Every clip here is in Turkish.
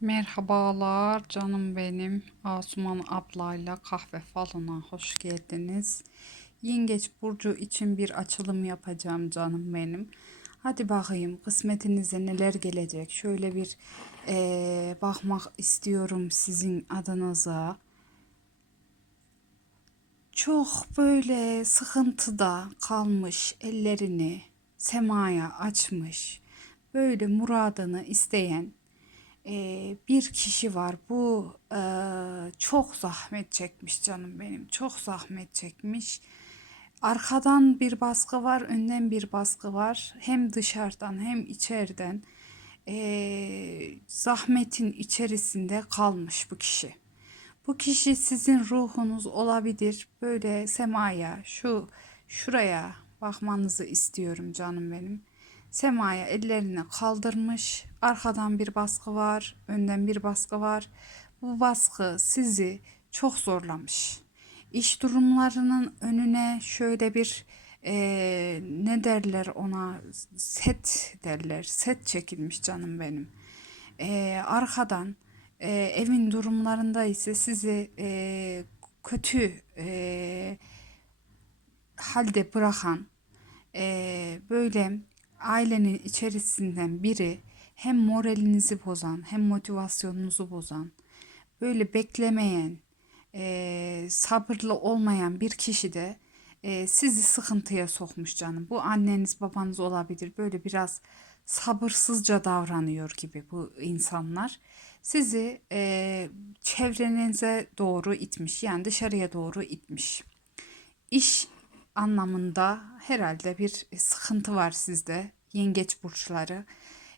Merhabalar canım benim. Asuman ablayla kahve falına hoş geldiniz. Yengeç burcu için bir açılım yapacağım canım benim. Hadi bakayım kısmetinize neler gelecek. Şöyle bir eee, bakmak istiyorum sizin adınıza. Çok böyle sıkıntıda kalmış ellerini semaya açmış. Böyle muradını isteyen bir kişi var. Bu çok zahmet çekmiş canım benim. Çok zahmet çekmiş. Arkadan bir baskı var, önden bir baskı var. Hem dışarıdan hem içeriden zahmetin içerisinde kalmış bu kişi. Bu kişi sizin ruhunuz olabilir. Böyle semaya, şu şuraya bakmanızı istiyorum canım benim. Semaya ellerini kaldırmış. Arkadan bir baskı var, önden bir baskı var. Bu baskı sizi çok zorlamış. İş durumlarının önüne şöyle bir eee, ne derler ona set derler. Set çekilmiş canım benim. Eee, arkadan eee, evin durumlarında ise sizi eee, kötü eee, halde bırakan eee, böyle ailenin içerisinden biri hem moralinizi bozan hem motivasyonunuzu bozan böyle beklemeyen eee, sabırlı olmayan bir kişi de eee, sizi sıkıntıya sokmuş canım. Bu anneniz babanız olabilir. Böyle biraz sabırsızca davranıyor gibi bu insanlar. Sizi eee çevrenize doğru itmiş yani dışarıya doğru itmiş. İş anlamında herhalde bir sıkıntı var sizde yengeç burçları.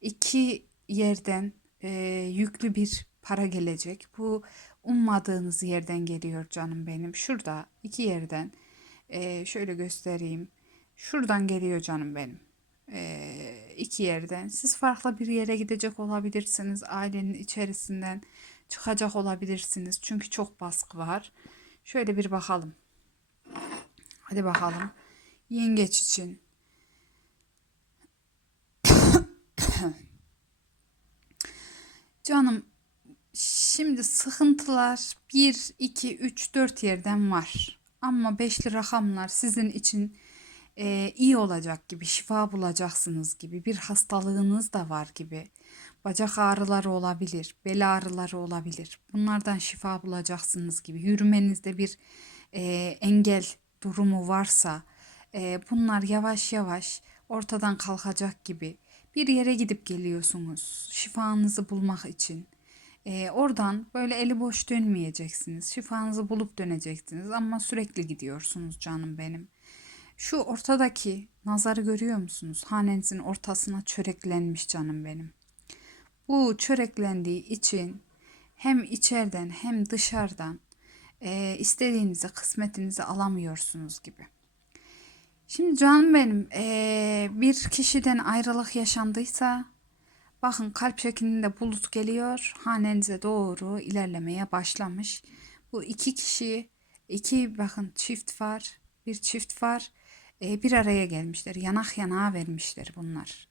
İki yerden e, yüklü bir para gelecek. Bu ummadığınız yerden geliyor canım benim. Şurada iki yerden e, şöyle göstereyim. Şuradan geliyor canım benim. E, iki yerden. Siz farklı bir yere gidecek olabilirsiniz. Ailenin içerisinden çıkacak olabilirsiniz. Çünkü çok baskı var. Şöyle bir bakalım. Hadi bakalım. Yengeç için. Canım şimdi sıkıntılar 1, 2, 3, 4 yerden var. Ama beşli rakamlar sizin için e, iyi olacak gibi, şifa bulacaksınız gibi, bir hastalığınız da var gibi. Bacak ağrıları olabilir, bel ağrıları olabilir. Bunlardan şifa bulacaksınız gibi. Yürümenizde bir e, engel durumu varsa e, bunlar yavaş yavaş ortadan kalkacak gibi. Bir yere gidip geliyorsunuz şifanızı bulmak için. E, oradan böyle eli boş dönmeyeceksiniz. Şifanızı bulup döneceksiniz ama sürekli gidiyorsunuz canım benim. Şu ortadaki nazarı görüyor musunuz? Hanenizin ortasına çöreklenmiş canım benim. Bu çöreklendiği için hem içeriden hem dışarıdan e, istediğinizi, kısmetinizi alamıyorsunuz gibi. Şimdi canım benim e, bir kişiden ayrılık yaşandıysa bakın kalp şeklinde bulut geliyor hanenize doğru ilerlemeye başlamış. Bu iki kişi iki bakın çift var bir çift var e, bir araya gelmişler yanak yanağa vermişler bunlar.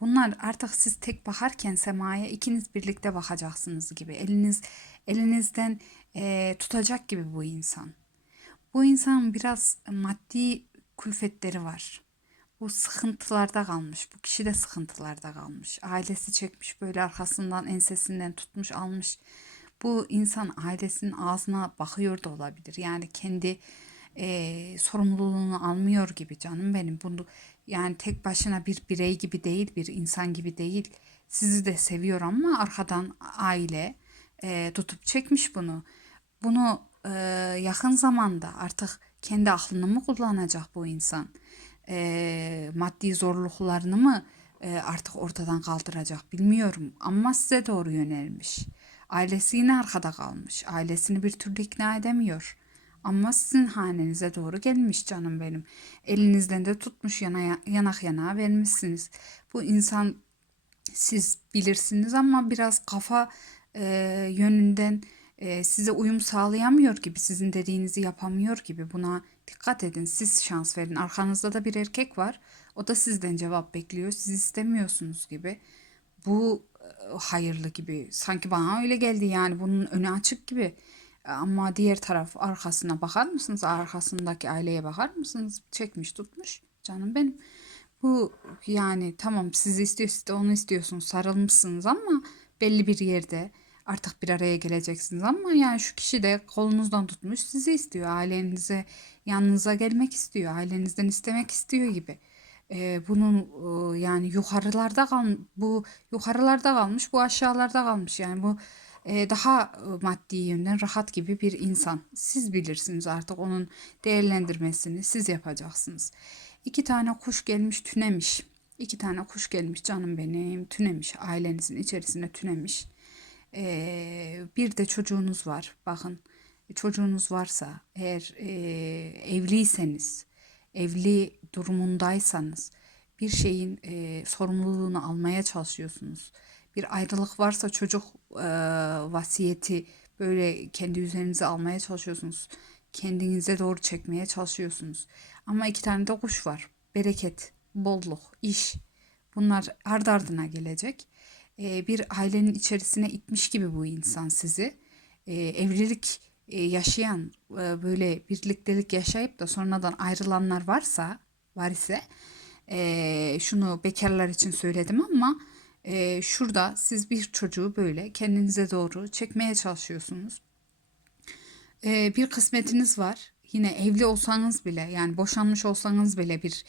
Bunlar artık siz tek bakarken semaya ikiniz birlikte bakacaksınız gibi. Eliniz elinizden e, tutacak gibi bu insan. Bu insan biraz maddi külfetleri var. Bu sıkıntılarda kalmış. Bu kişi de sıkıntılarda kalmış. Ailesi çekmiş böyle arkasından ensesinden tutmuş almış. Bu insan ailesinin ağzına bakıyor da olabilir. Yani kendi e, sorumluluğunu almıyor gibi canım benim. Bunu yani tek başına bir birey gibi değil, bir insan gibi değil. Sizi de seviyor ama arkadan aile e, tutup çekmiş bunu. Bunu e, yakın zamanda artık kendi aklını mı kullanacak bu insan? E, maddi zorluklarını mı e, artık ortadan kaldıracak bilmiyorum. Ama size doğru yönelmiş. Ailesi yine arkada kalmış. Ailesini bir türlü ikna edemiyor. Ama sizin hanenize doğru gelmiş canım benim. Elinizden de tutmuş yana, yanak yana vermişsiniz. Bu insan siz bilirsiniz ama biraz kafa e, yönünden e, size uyum sağlayamıyor gibi, sizin dediğinizi yapamıyor gibi. Buna dikkat edin. Siz şans verin. Arkanızda da bir erkek var. O da sizden cevap bekliyor. Siz istemiyorsunuz gibi. Bu e, hayırlı gibi. Sanki bana öyle geldi yani bunun önü açık gibi. Ama diğer taraf arkasına bakar mısınız? Arkasındaki aileye bakar mısınız? Çekmiş tutmuş. Canım benim. Bu yani tamam sizi istiyor siz de onu istiyorsunuz sarılmışsınız ama belli bir yerde artık bir araya geleceksiniz ama yani şu kişi de kolunuzdan tutmuş sizi istiyor ailenize yanınıza gelmek istiyor ailenizden istemek istiyor gibi. Ee, bunun e, yani yukarılarda kal bu yukarılarda kalmış bu aşağılarda kalmış yani bu e, daha e, maddi yönden rahat gibi bir insan. Siz bilirsiniz artık onun değerlendirmesini siz yapacaksınız. İki tane kuş gelmiş tünemiş. İki tane kuş gelmiş canım benim tünemiş. Ailenizin içerisine tünemiş. Ee, bir de çocuğunuz var. Bakın çocuğunuz varsa eğer e, evliyseniz, evli durumundaysanız bir şeyin e, sorumluluğunu almaya çalışıyorsunuz. Bir ayrılık varsa çocuk e, vasiyeti böyle kendi üzerinize almaya çalışıyorsunuz. Kendinize doğru çekmeye çalışıyorsunuz. Ama iki tane de kuş var. Bereket, bolluk, iş. Bunlar ard ardına gelecek. Ee, bir ailenin içerisine itmiş gibi bu insan sizi. Ee, evlilik e, yaşayan, e, böyle birliktelik yaşayıp da sonradan ayrılanlar varsa, var ise e, şunu bekarlar için söyledim ama e, şurada siz bir çocuğu böyle kendinize doğru çekmeye çalışıyorsunuz. Bir kısmetiniz var. Yine evli olsanız bile yani boşanmış olsanız bile bir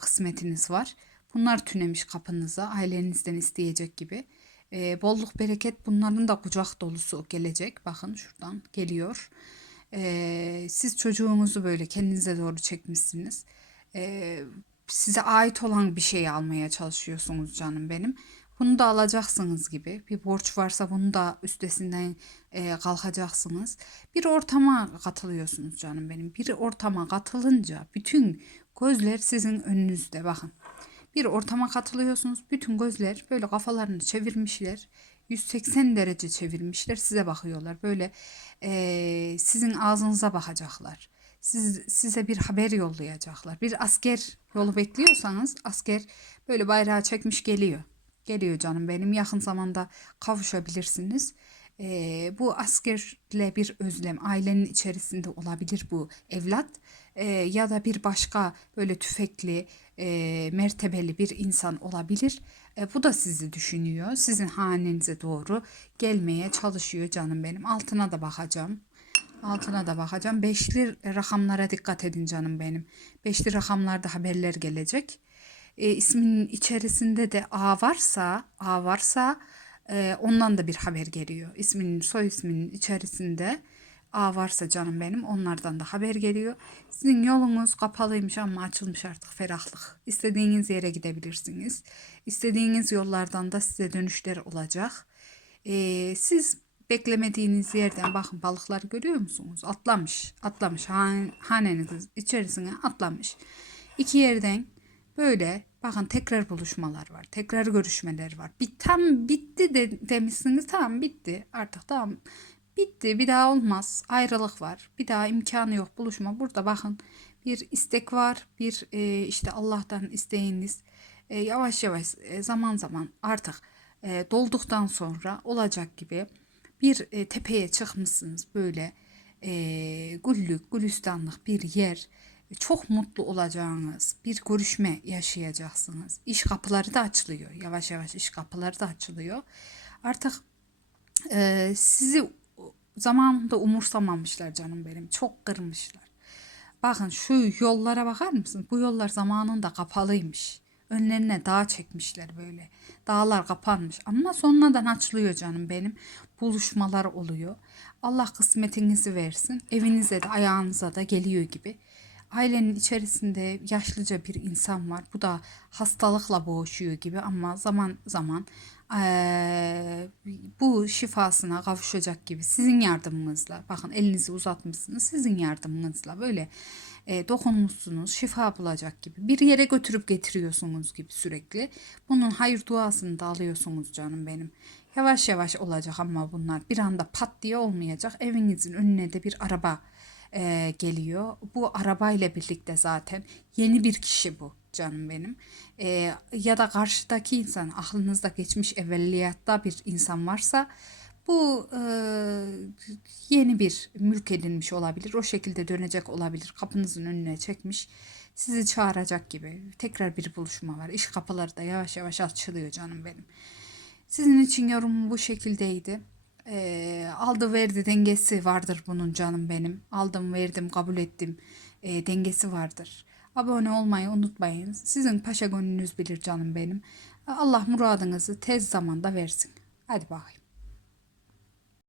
kısmetiniz var. Bunlar tünemiş kapınıza ailenizden isteyecek gibi. E, bolluk bereket bunların da kucak dolusu gelecek. Bakın şuradan geliyor. E, siz çocuğunuzu böyle kendinize doğru çekmişsiniz. E, size ait olan bir şey almaya çalışıyorsunuz canım benim. Bunu da alacaksınız gibi. Bir borç varsa bunu da üstesinden e, kalkacaksınız. Bir ortama katılıyorsunuz canım benim. Bir ortama katılınca bütün gözler sizin önünüzde bakın. Bir ortama katılıyorsunuz. Bütün gözler böyle kafalarını çevirmişler. 180 derece çevirmişler size bakıyorlar. Böyle e, sizin ağzınıza bakacaklar. Siz, size bir haber yollayacaklar. Bir asker yolu bekliyorsanız asker böyle bayrağı çekmiş geliyor. Geliyor canım benim yakın zamanda kavuşabilirsiniz. Ee, bu askerle bir özlem ailenin içerisinde olabilir bu evlat Ee, ya da bir başka böyle tüfekli e, mertebeli bir insan olabilir. E, bu da sizi düşünüyor sizin hanenize doğru gelmeye çalışıyor canım benim altına da bakacağım. Altına da bakacağım. Beşli rakamlara dikkat edin canım benim. Beşli rakamlarda haberler gelecek e, isminin içerisinde de A varsa, A varsa e, ondan da bir haber geliyor. İsminin, soy isminin içerisinde A varsa canım benim onlardan da haber geliyor. Sizin yolunuz kapalıymış ama açılmış artık ferahlık. İstediğiniz yere gidebilirsiniz. İstediğiniz yollardan da size dönüşler olacak. E, siz beklemediğiniz yerden bakın balıkları görüyor musunuz? Atlamış, atlamış. Han, haneniz içerisine atlamış. İki yerden Böyle bakın tekrar buluşmalar var. Tekrar görüşmeler var. Bir tam bitti de demişsiniz. Tamam bitti. Artık tamam bitti. Bir daha olmaz. Ayrılık var. Bir daha imkanı yok buluşma. Burada bakın bir istek var. Bir e, işte Allah'tan isteğiniz. E, yavaş yavaş e, zaman zaman artık e, dolduktan sonra olacak gibi bir e, tepeye çıkmışsınız böyle e, güllük, gülistanlık bir yer çok mutlu olacağınız bir görüşme yaşayacaksınız. İş kapıları da açılıyor. Yavaş yavaş iş kapıları da açılıyor. Artık e, sizi zamanında umursamamışlar canım benim. Çok kırmışlar. Bakın şu yollara bakar mısın? Bu yollar zamanında kapalıymış. Önlerine dağ çekmişler böyle. Dağlar kapanmış ama sonradan açılıyor canım benim. Buluşmalar oluyor. Allah kısmetinizi versin. Evinize de ayağınıza da geliyor gibi ailenin içerisinde yaşlıca bir insan var. Bu da hastalıkla boğuşuyor gibi ama zaman zaman ee, bu şifasına kavuşacak gibi. Sizin yardımınızla bakın elinizi uzatmışsınız sizin yardımınızla böyle e, dokunmuşsunuz şifa bulacak gibi. Bir yere götürüp getiriyorsunuz gibi sürekli. Bunun hayır duasını da alıyorsunuz canım benim. Yavaş yavaş olacak ama bunlar. Bir anda pat diye olmayacak. Evinizin önüne de bir araba e, geliyor. Bu arabayla birlikte zaten yeni bir kişi bu canım benim. Ee, ya da karşıdaki insan aklınızda geçmiş evveliyatta bir insan varsa bu e, yeni bir mülk edinmiş olabilir. O şekilde dönecek olabilir. Kapınızın önüne çekmiş. Sizi çağıracak gibi. Tekrar bir buluşma var. İş kapıları da yavaş yavaş açılıyor canım benim. Sizin için yorumum bu şekildeydi. Ee, aldı verdi dengesi vardır bunun canım benim. Aldım verdim kabul ettim ee, dengesi vardır. Abone olmayı unutmayın. Sizin paşa gönlünüz bilir canım benim. Allah muradınızı tez zamanda versin. Hadi bakayım.